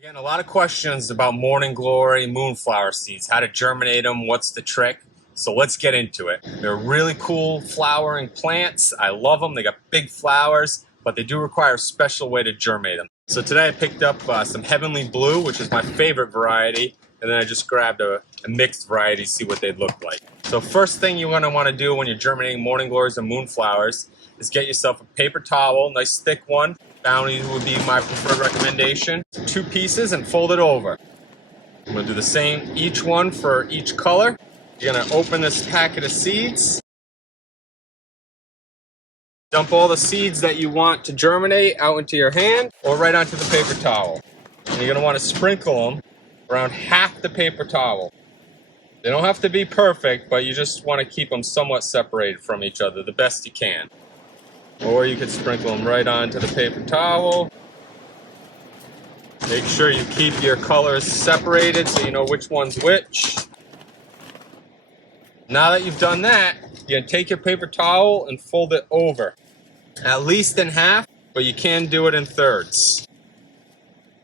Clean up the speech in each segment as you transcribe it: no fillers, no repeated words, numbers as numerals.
Again, a lot of questions about morning glory moonflower seeds, how to germinate them, what's the trick. So let's get into it. They're really cool flowering plants. I love them. They got big flowers, but they do require a special way to germinate them. So today I picked up some Heavenly Blue, which is my favorite variety, and then I just grabbed a mixed variety to see what they'd look like. So first thing you're going to want to do when you're germinating morning glories and moonflowers is get yourself a paper towel, nice thick one. Bounty would be my preferred recommendation. 2 pieces and fold it over. I'm going to do the same, each one for each color. You're going to open this packet of seeds. Dump all the seeds that you want to germinate out into your hand or right onto the paper towel. And you're going to want to sprinkle them around half the paper towel. They don't have to be perfect, but you just want to keep them somewhat separated from each other the best you can. Or you could sprinkle them right onto the paper towel. Make sure you keep your colors separated so you know which one's which. Now that you've done that, you're going to take your paper towel and fold it over. At least in half, but you can do it in thirds.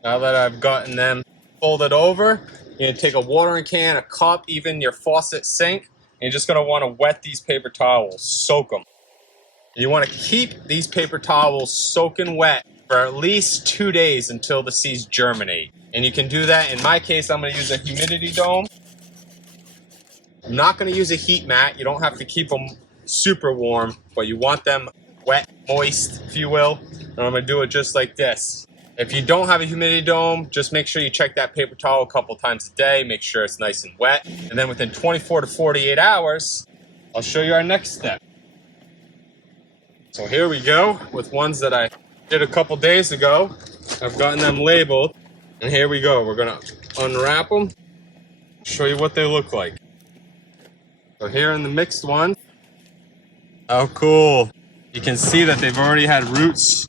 Now that I've gotten them folded over, you're going to take a watering can, a cup, even your faucet sink, and you're just going to want to wet these paper towels, soak them. You want to keep these paper towels soaking wet for at least 2 days until the seeds germinate. And you can do that. In my case, I'm going to use a humidity dome. I'm not going to use a heat mat. You don't have to keep them super warm, but you want them wet, moist, if you will. And I'm going to do it just like this. If you don't have a humidity dome, just make sure you check that paper towel a couple times a day. Make sure it's nice and wet. And then within 24 to 48 hours, I'll show you our next step. So here we go with ones that I did a couple days ago. I've gotten them labeled, and here we go. We're gonna unwrap them, show you what they look like. So here in the mixed one, how cool. You can see that they've already had roots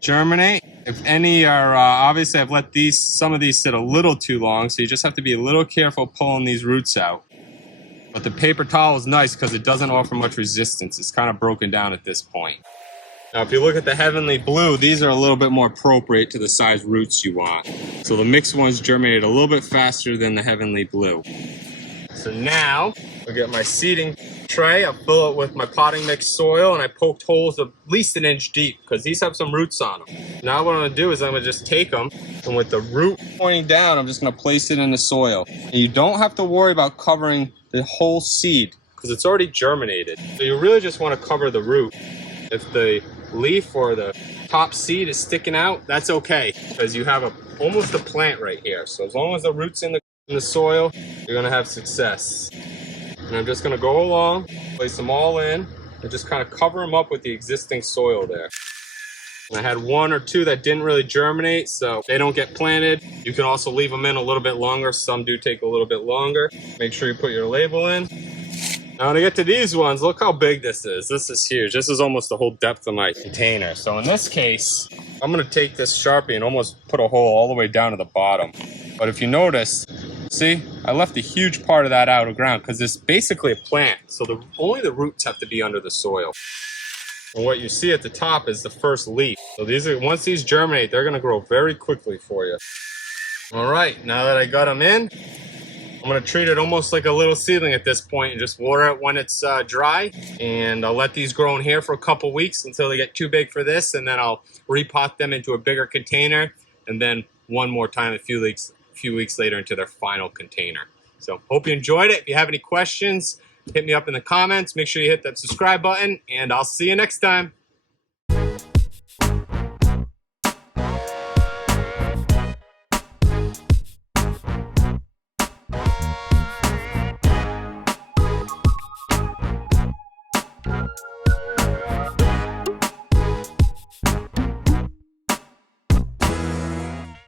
germinate. If any are, obviously I've let some of these sit a little too long, so you just have to be a little careful pulling these roots out. But the paper towel is nice because it doesn't offer much resistance. It's kind of broken down at this point. Now, if you look at the Heavenly Blue, these are a little bit more appropriate to the size roots you want. So the mixed ones germinate a little bit faster than the Heavenly Blue. So now, I'll get my seeding tray. I'll fill it with my potting mix soil, and I poked holes at least 1 inch deep because these have some roots on them. Now what I'm going to do is I'm going to just take them, and with the root pointing down, I'm just going to place it in the soil. And you don't have to worry about covering the whole seed because it's already germinated. So you really just want to cover the root. If the leaf or the top seed is sticking out, that's okay because you have almost a plant right here. So as long as the root's in the soil, you're going to have success. And I'm just going to go along, place them all in, and just kind of cover them up with the existing soil there. And I had 1 or 2 that didn't really germinate, so they don't get planted. You can also leave them in a little bit longer. Some do take a little bit longer. Make sure you put your label in. Now when I get to these ones, look how big this is. This is huge. This is almost the whole depth of my container. So in this case, I'm going to take this Sharpie and almost put a hole all the way down to the bottom. But if you notice, see, I left a huge part of that out of ground because it's basically a plant. So only the roots have to be under the soil. And what you see at the top is the first leaf. So once these germinate, they're going to grow very quickly for you. All right, now that I got them in, I'm going to treat it almost like a little seedling at this point and just water it when it's dry. And I'll let these grow in here for a couple weeks until they get too big for this. And then I'll repot them into a bigger container. And then one more time a few weeks later into their final container. So hope you enjoyed it. If you have any questions, hit me up in the comments. Make sure you hit that subscribe button, and I'll see you next time.